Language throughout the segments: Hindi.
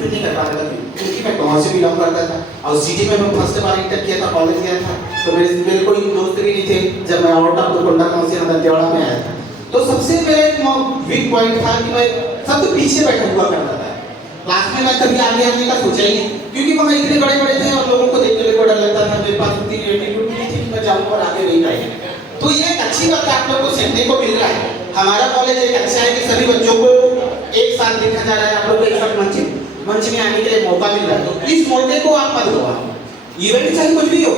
पार्टिसिपेट नहीं कर पाता था क्योंकि मैं गाँव से बिलोंग करता था और सिटी में मैं फर्स्ट बार इंटर किया था, कॉलेज गया था, तो मेरे कोई दोस्त भी नहीं थे जब मैं आउट ऑफ द कोंडा गाँव से दंतेवाड़ा में आया था। तो सबसे मेरा एक वीक पॉइंट था कि मैं सबसे पीछे बैठा हुआ करता था क्लास में। मैं कभी आगे आने का सोचा ही नहीं क्योंकि वहाँ इतने बड़े बड़े थे और लोगों को देखने में डर लगता था। मेरे पास उतनी एटीट्यूड नहीं थी कि मैं जाऊँ और आगे नहीं जाए। तो ये एक अच्छी बात आप लोगों को सीखने को मिल रहा है। हमारा कॉलेज एक अच्छा है कि सभी बच्चों को एक साथ देखा जा रहा है, आप लोग को एक साथ मंच में आने के लिए मौका मिल रहा है। तो इस मौके को आप मत गवाओ। इवेंट चाहे कुछ भी हो,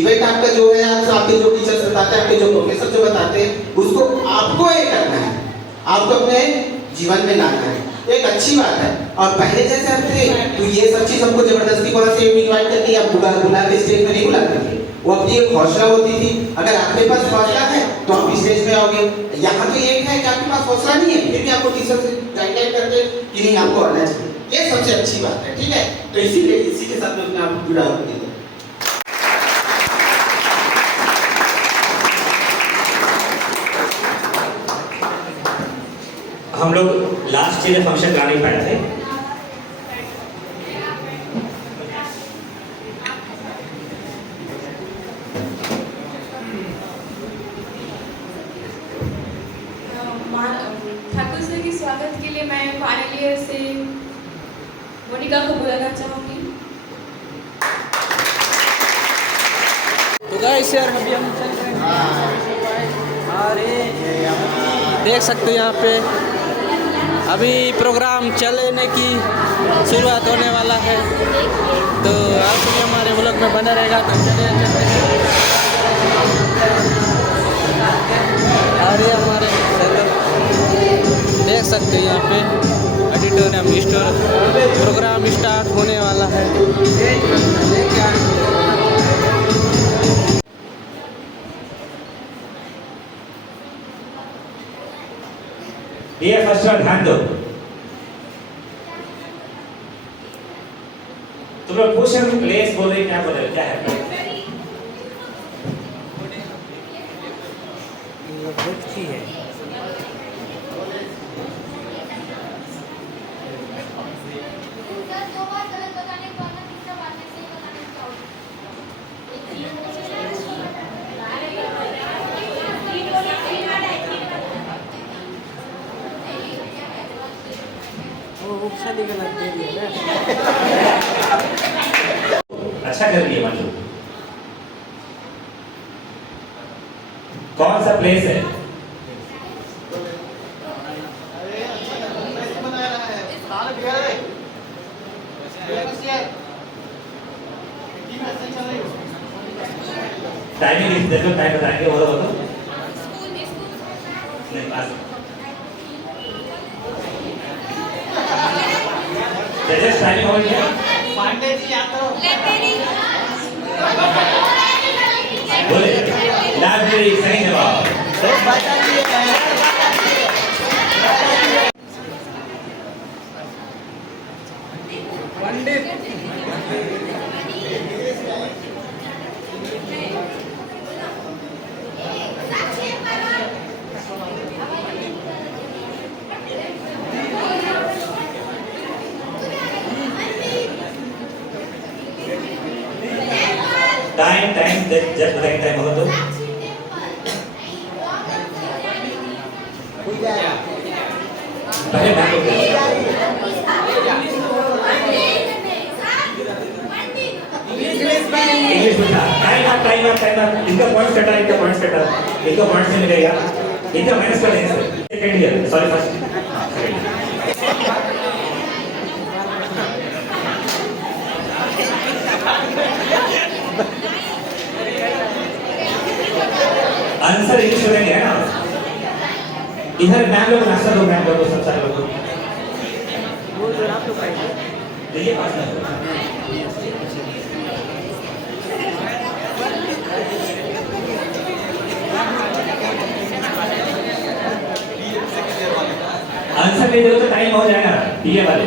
इवेंट आपका जो है, आपके जो टीचर्स बताते हैं, आपके जो प्रोफेसर जो बताते हैं, उसको आपको ये करना है, आपको अपने जीवन में लाना है। एक अच्छी बात है। और पहले जैसे हम थे तो ये सब चीज हमको जबरदस्ती वहां से इनवाइट करके या बुला के स्टेज में नहीं बुलाते थे। वो अपनी एक हौसला होती थी, अगर आपके पास हौसला है तो आप स्टेज में आओगे। यहाँ तो एक है कि आपके पास हौसला नहीं है, फिर भी आपको टीचर से गाइडलाइन करते कि नहीं आपको आना चाहिए। ये सबसे अच्छी बात है, ठीक है। तो इसीलिए इसी के साथ में आप जुड़ा होंगे। हम लोग लास्ट ईयर फंक्शन गा नहीं पाए थे। ठाकुर सर के स्वागत के लिए मैं फाइनल ईयर से मोनिका को बुलाना चाहूँगी। तो गाइस यार अभी हम चल रहे हैं और देख सकते हो यहाँ पे अभी प्रोग्राम चलने की शुरुआत होने वाला है। तो आप भी हमारे व्लॉग में बना रहेगा। तो चलिए चलते हैं। और ये हमारे देख सकते हो यहाँ पे ऑडिटोरियम स्टोर प्रोग्राम स्टार्ट होने वाला है। ये फर्स्ट बार ध्यान दो। तुम लोग पूछ रहे हो प्लेस बोल रहे क्या बोल रहे क्या है? है अच्छा कर दिए मंजू। कौन सा प्लेस है? टाइमिंग देखो, टाइम बताएंगे वो तो जजेस टाइमिंग हो गया। पांडे जी आप तो बोले लाइब्रेरी सही जवाब। टाइम टाइम जस्ट बताइए टाइम हो तो पहले बात होती है। इंग्लिश में था टाइम इनका पॉइंट्स कटा, इनका पॉइंट्स नहीं मिलेगा, इनका माइनस कर देंगे sir. Second year sorry first answer English में है ना। इधर मैम लोग नाश्ता दो, मैम लोग सब सारे लोग देखिए पास में आंसर नहीं दे तो टाइम हो जाएगा पीए वाले।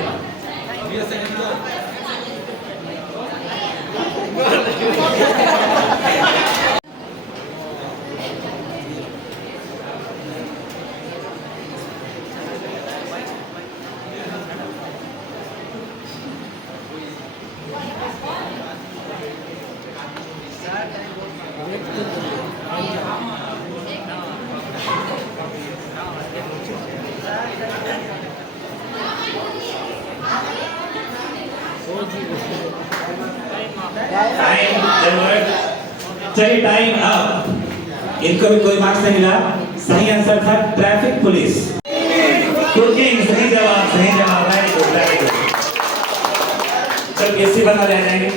टाइम चलिए टाइम अप। इनको भी कोई मार्क्स नहीं मिला। सही आंसर था ट्रैफिक पुलिस। कुकिंग सही जवाब, सही जवाब। Very good, very good. चल बीएससी बना ले जाएंगे।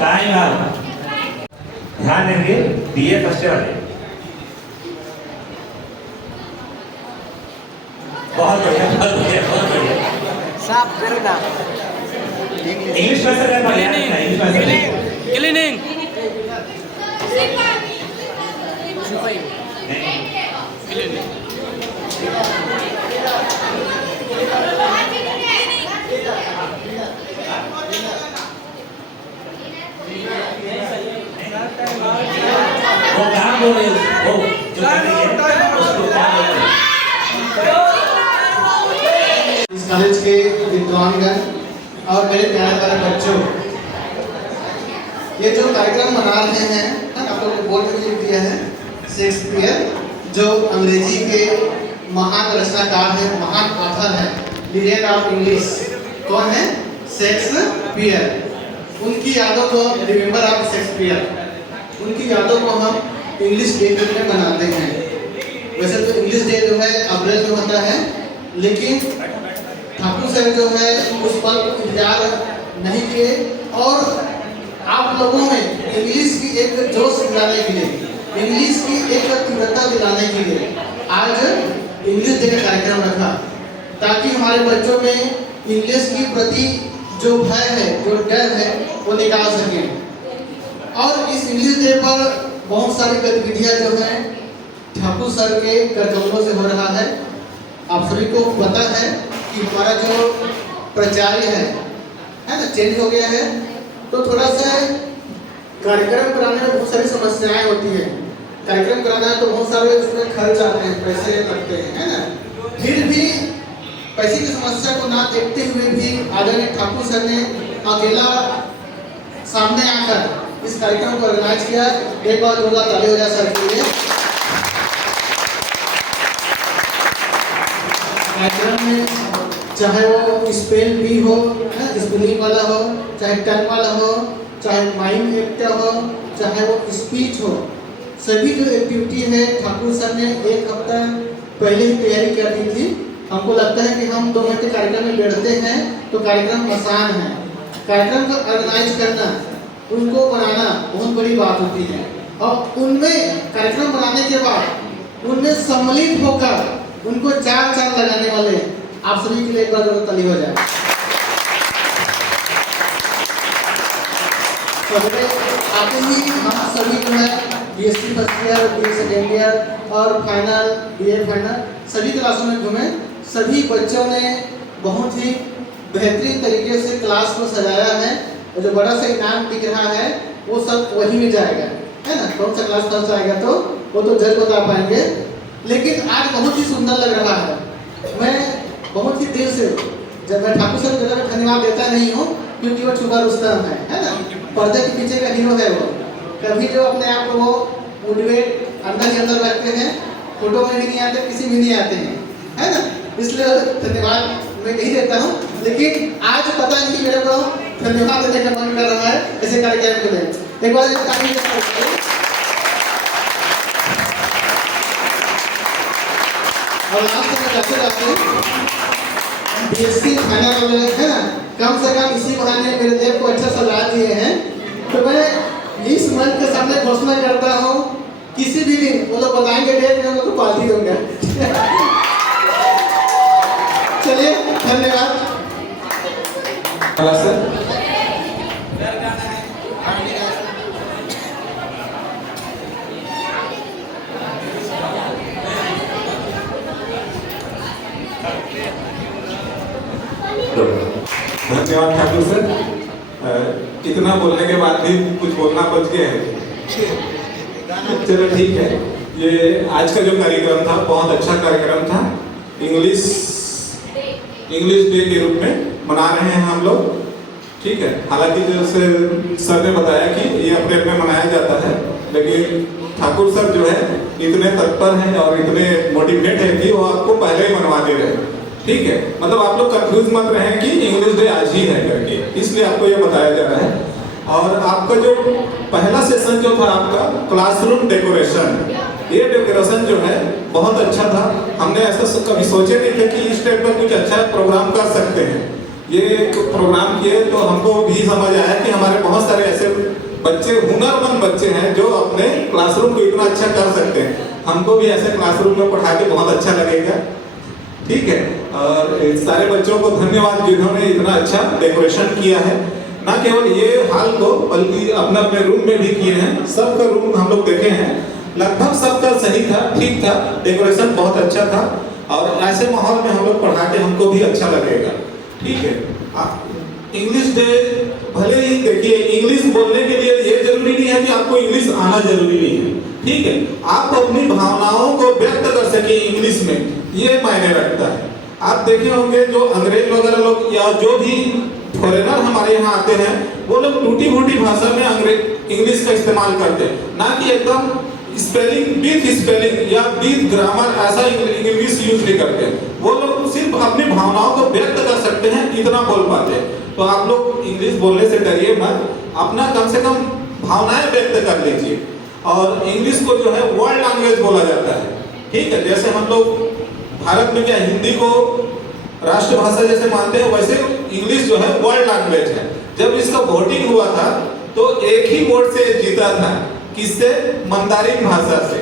Time up. ध्यान देंगे बीए फर्स्ट ईयर वाले। बहुत बढ़िया, बहुत बढ़िया, बहुत बढ़िया। साफ करना। इंग्लिश में सर पढ़िए ना, इंग्लिश में सर। क्लीनिंग। वो काम बोल रहे हैं, वो जो करनी है उसको क्या बोलते हैं? इस कॉलेज के विद्वानगण और मेरे प्यारे प्यारे बच्चों, ये जो कार्यक्रम मना रहे हैं, आप लोगों को बोर्ड पे लिख दिया है, शेक्सपियर जो अंग्रेजी के महान रचनाकार है, महान ऑथर है, लीजेंड ऑफ इंग्लिश। कौन है? शेक्सपियर। उनकी यादों को रिमेंबर ऑफ शेक्सपियर, उनकी यादों को हम इंग्लिश डे के लिए मनाते हैं। वैसे तो इंग्लिश डे जो है अप्रैल में होता है, लेकिन ठाकुर सर जो है उस पल को इंतजार नहीं किए और आप लोगों में इंग्लिश की एक जोश दिलाने के लिए, इंग्लिश की एक तीव्रता दिलाने के लिए आज इंग्लिश डे का कार्यक्रम रखा, ताकि हमारे बच्चों में इंग्लिश की प्रति जो भय है, जो डर है, वो निकाल सकें। और इस इंग्लिश डे पर बहुत सारी गतिविधियां जो हैं ठाकुर सर के करकमलों से हो रहा है। आप सभी को पता है कि हमारा जो प्राचार्य है ना, चेंज हो गया है, तो थोड़ा सा कार्यक्रम कराने में बहुत सारी समस्याएं होती हैं। कार्यक्रम कराना है तो बहुत सारे उसमें खर्च आते हैं, पैसे लगते हैं, है ना। फिर भी पैसे की समस्या को ना देखते हुए भी आदरणीय ठाकुर सर ने अकेला सामने आकर इस कार्यक्रम को ऑर्गेनाइज किया। एक बार जोरदार ताली हो जाए सर के लिए। कार्यक्रम में चाहे वो स्पेल भी हो, स्पेलिंग वाला हो, चाहे टर्म वाला हो, चाहे माइंड एक्ट हो, चाहे वो स्पीच हो, सभी जो एक्टिविटी है ठाकुर सर ने एक हफ्ता पहले ही तैयारी कर दी थी। हमको लगता है कि हम 2 घंटे कार्यक्रम में बैठते हैं तो कार्यक्रम आसान है। कार्यक्रम को ऑर्गेनाइज करना, उनको बनाना बहुत बड़ी बात होती है। और उनमें कार्यक्रम बनाने के बाद उनमें सम्मिलित होकर उनको 4 चांद लगाने वाले आप सभी के लिए एक बार जरूर ताली हो जाए। पहले आते ही हम सभी जो है BSc first year, BA second year और फाइनल, बीए फाइनल सभी क्लासों में घूमे। सभी बच्चों ने बहुत ही बेहतरीन तरीके से क्लास को सजाया है और जो बड़ा सा इनाम दिख रहा है वो सब वही में जाएगा, है ना। कौन सा क्लास फर्स्ट आएगा तो वो तो जज बता पाएंगे, लेकिन आज बहुत ही सुंदर लग रहा है। मैं बहुत ही दिल से, जब मैं ठाकुर सर को धन्यवाद देता नहीं हूँ क्योंकि वो छुपा रुस्तम है ना, पर्दे के पीछे का हीरो है वो। कभी जो अपने आप को वो मोटिवेट अंदर ही अंदर रखते हैं, फोटो में भी नहीं आते, किसी में नहीं आते हैं, है ना। इसलिए धन्यवाद मैं नहीं देता हूँ, लेकिन आज पता नहीं मेरे को धन्यवाद देने का मन कर रहा है ऐसे कार्यक्रम के लिए। एक बार और लास्ट में जाते जाते बीएससी फाइनल वाले है ना, कम से कम इसी बहाने मेरे देव को अच्छा सजा दिए हैं, तो मैं इस मंच के सामने घोषणा करता हूँ किसी भी दिन वो लोग बताएंगे डेट में तो पार्टी होगा। चलिए धन्यवाद। वाला सर धन्यवाद ठाकुर सर। इतना बोलने के बाद भी कुछ बोलना बच गया है। चलो ठीक है। ये आज का जो कार्यक्रम था बहुत अच्छा कार्यक्रम था। इंग्लिश डे के रूप में मना रहे हैं हम लोग, ठीक है। हालांकि जैसे सर ने बताया कि ये अपने अपने मनाया जाता है, लेकिन ठाकुर सर जो है इतने तत्पर हैं और इतने मोटिवेट है कि वो आपको पहले ही मनवा दे रहे हैं, ठीक है। मतलब आप लोग कंफ्यूज मत रहे कि इंग्लिश डे आज ही है करके, इसलिए आपको ये बताया जा रहा है। और आपका जो पहला सेशन जो था आपका क्लासरूम डेकोरेशन, ये डेकोरेशन जो है बहुत अच्छा था। हमने ऐसा कभी सोचे नहीं थे कि इस टाइप का कुछ अच्छा प्रोग्राम कर सकते हैं। ये प्रोग्राम किए तो हमको भी समझ आया कि हमारे बहुत सारे ऐसे बच्चे, हुनरमंद बच्चे हैं जो अपने क्लासरूम को इतना अच्छा कर सकते हैं। हमको भी ऐसे क्लासरूम में पढ़ा के बहुत अच्छा लगेगा, ठीक है। और सारे बच्चों को धन्यवाद जिन्होंने इतना अच्छा डेकोरेशन किया है। ना केवल ये हाल को बल्कि अपने अपने रूम में भी किए हैं। सबका रूम हम लोग देखे हैं, लगभग सबका सही था, ठीक था, डेकोरेशन बहुत अच्छा था। और ऐसे माहौल में हम लोग पढ़ा के हमको भी अच्छा लगेगा, ठीक है। इंग्लिश डे भले ही देखिए, इंग्लिश बोलने के लिए ये जरूरी नहीं है कि आपको इंग्लिश आना जरूरी नहीं है, ठीक है। आप अपनी भावनाओं को व्यक्त कर सके इंग्लिश में, ये मायने रखता है। आप देखे होंगे जो अंग्रेज वगैरह लोग या जो भी फॉरेनर हमारे यहाँ आते हैं, वो लोग टूटी फूटी भाषा में इंग्लिश का इस्तेमाल करते हैं, ना कि एकदम स्पेलिंग विथ स्पेलिंग या विथ ग्रामर ऐसा इंग्लिश यूज नहीं करते। वो लोग सिर्फ अपनी भावनाओं को व्यक्त कर सकते हैं, इतना बोल पाते हैं। तो आप लोग इंग्लिश बोलने से डरिए मत, अपना कम से कम भावनाएं व्यक्त कर लीजिए। और इंग्लिश को जो है वर्ल्ड लैंग्वेज बोला जाता है, ठीक है। जैसे हम लोग भारत में क्या हिंदी को राष्ट्रभाषा जैसे मानते हैं, वैसे इंग्लिश जो है वर्ल्ड लैंग्वेज है। जब इसका वोटिंग हुआ था तो एक ही वोट से जीता था, किससे? मंदारिन भाषा से,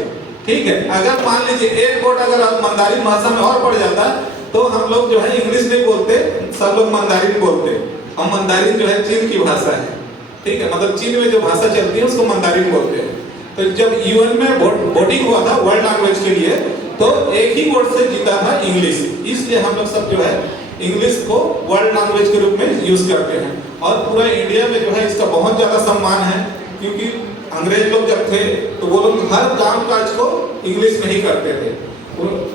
ठीक है। अगर मान लीजिए एक वोट अगर मंदारिन भाषा में और पड़ जाता तो हम लोग जो है इंग्लिश नहीं बोलते, सब लोग मंदारिन बोलते। हम मंदारिन जो है चीन की भाषा है, ठीक है। मतलब चीन में जो भाषा चलती है उसको मंदारिन बोलते हैं। तो जब यूएन में वोटिंग हुआ था वर्ल्ड लैंग्वेज के लिए, तो एक ही वोट से जीता था इंग्लिश। इसलिए हम लोग सब जो है इंग्लिश को वर्ल्ड लैंग्वेज के रूप में यूज करते हैं। और पूरा इंडिया में जो है इसका बहुत ज्यादा सम्मान है, क्योंकि अंग्रेज लोग जब थे तो वो लोग हर काम काज को इंग्लिश में ही करते थे।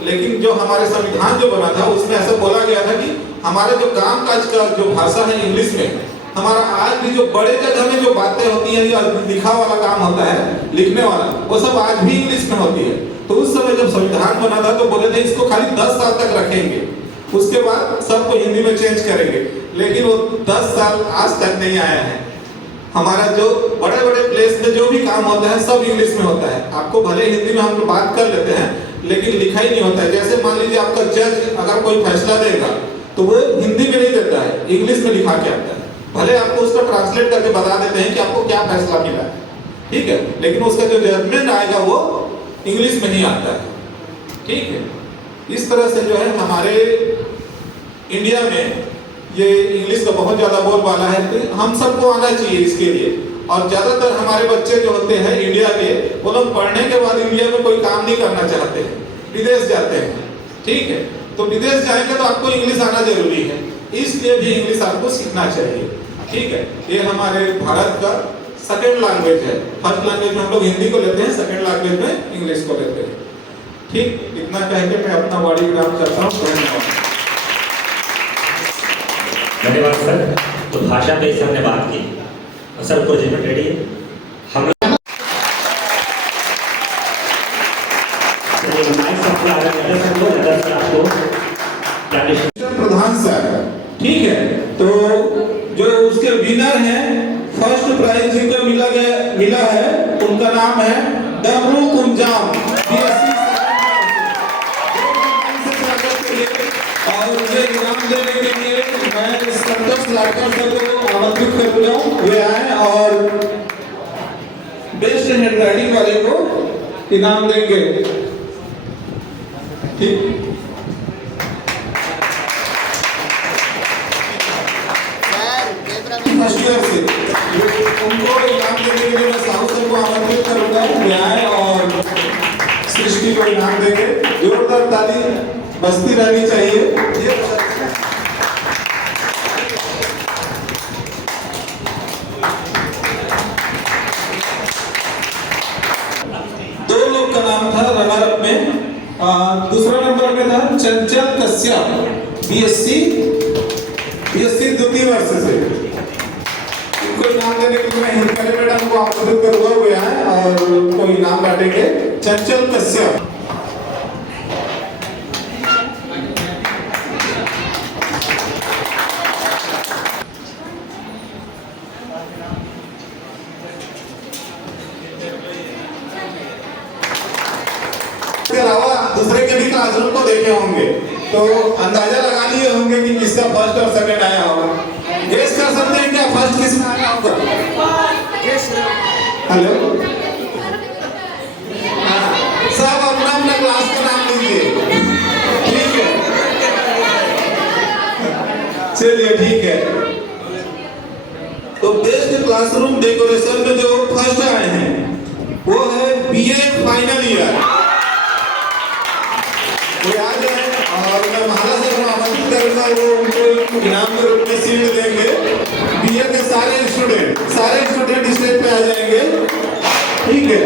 लेकिन जो हमारे संविधान जो बना था उसमें ऐसा बोला गया था कि हमारे जो काम काज का जो भाषा है इंग्लिश में, हमारा आज भी जो बड़े जगह में जो बातें होती हैं या लिखा वाला काम होता है, लिखने वाला, वो सब आज भी इंग्लिश में होती है। तो उस समय जब संविधान बना था तो बोले थे इसको खाली 10 साल तक रखेंगे, उसके बाद सबको हिंदी में चेंज करेंगे। लेकिन वो 10 साल आज तक नहीं आया है। हमारा जो बड़े बड़े प्लेस में जो भी काम होता है सब इंग्लिश में होता है। आपको भले हिंदी में हम लोग बात कर लेते हैं, लेकिन लिखा ही नहीं होता है। जैसे मान लीजिए आपका जज अगर कोई फैसला देगा तो वो हिंदी में नहीं देता है, इंग्लिश में लिखा के आता है। भले आपको उसका ट्रांसलेट करके बता देते हैं कि आपको क्या फैसला मिला है, ठीक है, लेकिन उसका जो जजमेंट आएगा वो इंग्लिश में नहीं आता है, ठीक है। इस तरह से जो है हमारे इंडिया में ये इंग्लिश का बहुत ज्यादा बोलबाला है। तो हम सबको आना चाहिए इसके लिए। और ज्यादातर हमारे बच्चे जो होते हैं इंडिया के, वो लोग पढ़ने के बाद इंडिया में कोई काम नहीं करना चाहते हैं, विदेश जाते हैं, ठीक है। तो विदेश जाएंगे तो आपको इंग्लिश आना जरूरी है, इसलिए भी इंग्लिश आपको सीखना चाहिए, ठीक है। ये हमारे भारत का सेकंड लैंग्वेज है। फर्स्ट लैंग्वेज में हम लोग हिंदी को लेते हैं, सेकंड लैंग्वेज में इंग्लिश को लेते हैं, ठीक। इतना कह के मैं अपना वाणी विराम करता हूँ। धन्यवाद सर। तो भाषा पे हमने बात की, सर प्रोजेक्ट रेडी है। हम प्रधान सर, ठीक है। तो जो उसके विनर हैं, फर्स्ट प्राइज जिनको मिला है, उनका नाम है डब्रू कुंजाम, और ये इनाम देने के लिए मैं संतोष लाडकर सर को आमंत्रित करूंगा, वे आए और बेस्ट हैंड राइटिंग वाले को इनाम देंगे, ठीक। सर वे आए और सृष्टि को इनाम देंगे। जोरदार ताली बजती रहनी चाहिए। ये दो लोग का नाम था रनर अप में। दूसरा नंबर पे था चंचल कश्यप, बीएससी द्वितीय वर्ष से। इनको इनाम देने के लिए मैं हिरकले मैडम को आमंत्रित करूंगा, हुए हैं और कोई इनाम बांटेंगे। चंचल कश्यप। इसके अलावा दूसरे के भी क्लासरूम को देखे होंगे तो अंदाजा लगा लिए होंगे कि किसका फर्स्ट और सेकंड आया होगा। गेस कर सकते हैं क्या फर्स्ट किसका आया होगा? हेलो, सब अपना अपना क्लास का नाम लीजिए। ठीक है, चलिए ठीक है। तो बेस्ट क्लासरूम डेकोरेशन में जो फर्स्ट आए हैं वो है बीए फाइनल ईयर। वो आ जाए और मैं महाराज सर को आमंत्रित करूंगा, वो उनको इनाम के रूप में सीट देंगे। बीए के सारे स्टूडेंट स्टेज पे आ जाएंगे। ठीक है।